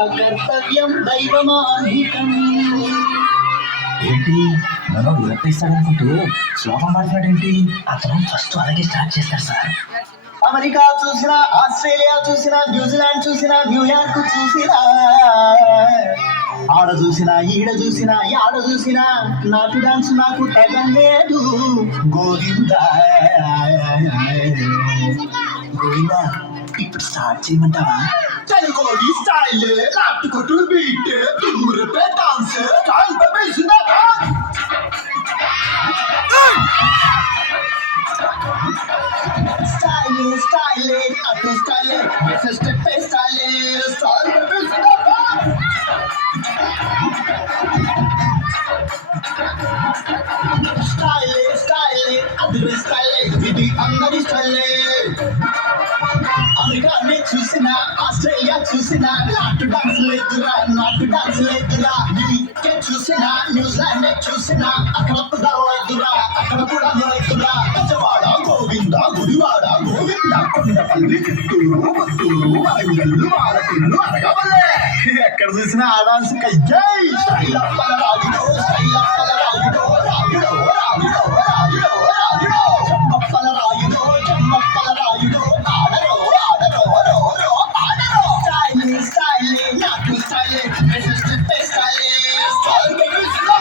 కర్తవ్యం దైవమాన్వితం. ఏంటి నన్ను విరక్తిస్తాడనుకుంటే శ్లోకం పాడుతున్నాడేంటి? అతను ఫస్ట్ అలాగే స్టార్ట్ చేస్తారు సార్. అమెరికా చూసినా, ఆస్ట్రేలియా చూసినా, న్యూజిలాండ్ చూసినా, న్యూయార్క్ చూసినా, ఆడ చూసినా ఈడ చూసినా యాడ చూసినా నాటు డాన్స్ నాకు తగలేదు. గోవిందా గోవిందా, ఇప్పుడు స్టార్ట్ చేయమంటావా? తెలుగోడి స్టైల్ నాటు కొట్టుడు బీట్ తుమ్మురపే డాన్స్ స్టైల్ బేసినా స్టైల్ స్టైల్ అటు స్టైల్ స్టెప్ స్టైల్ స్టైల్ బేసినా స్టైల్ స్టైల్ అది స్టైల్ ఇది అందరి స్టైల్. అమెరికానే చూసినా, ఆస్ట్రేలియా చూసినా నాటు డాన్స్ లేదురా, నాటు డాన్స్ లేదురా. యూకే చూసినా, న్యూజిలాండ్ చూసినా అక్కడ కూడా లేదురా, అక్కడ కూడా లేదురా. పెద్దవాడ గోవింద, గుడివాడ గోవింద, కొండపల్లి, చిత్తూరు, పుత్తూరు, వరంగల్లు, వాడపిల్లు, అరగవల్లే ఎక్కడ చూసినా ఆ డాన్స్ కయ్యై. స్టైల్ అప్పల రాజుడో, స్టైల్ అప్పల రాజుడో, రాజుడో రాజుడో రాజుడో రాజుడో, చెమ్మప్పల రాయుడో, చెమ్మప్పల రాయుడో, ఆడరో ఆడరో రో రో ఆడరో. స్టైల్ స్టైల్ నాటు స్టైల్ స్టెప్ స్టైల్ స్టైల్ బేసినా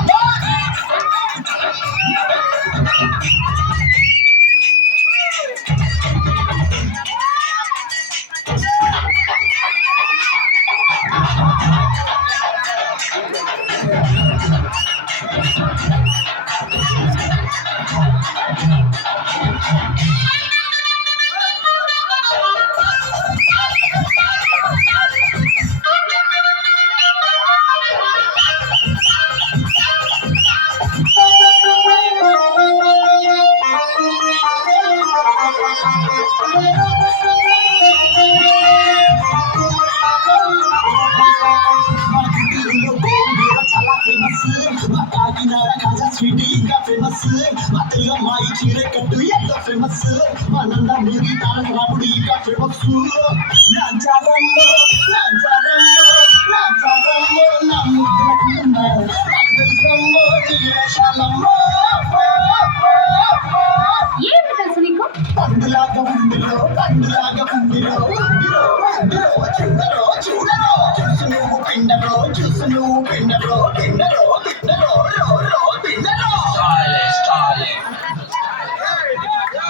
స్వీట్ ఇంకా ఫేమస్. మా తెలుగు అమ్మాయి చీర కట్టు ఎంత ఫేమస్. మా నంద మూవీ తారక రాముడు ఇంకా ఫేమస్. నాచారమ్మో నాచారమ్మో నాచారమ్మో నా ముద్దులకున్న నాకు తెలుసమ్మో నీ వేషాలమ్మో. ఏంటి తెలుసు నీకు? పండులాగా ఉందిరో, పండులాగా ఉందిరో, ఉందిరో ఉందిరో చూడరో చూడరో. చూసు నువ్వు పిండరో, చూసు నువ్వు పిండరో, పిండరో పిండరో రో రో.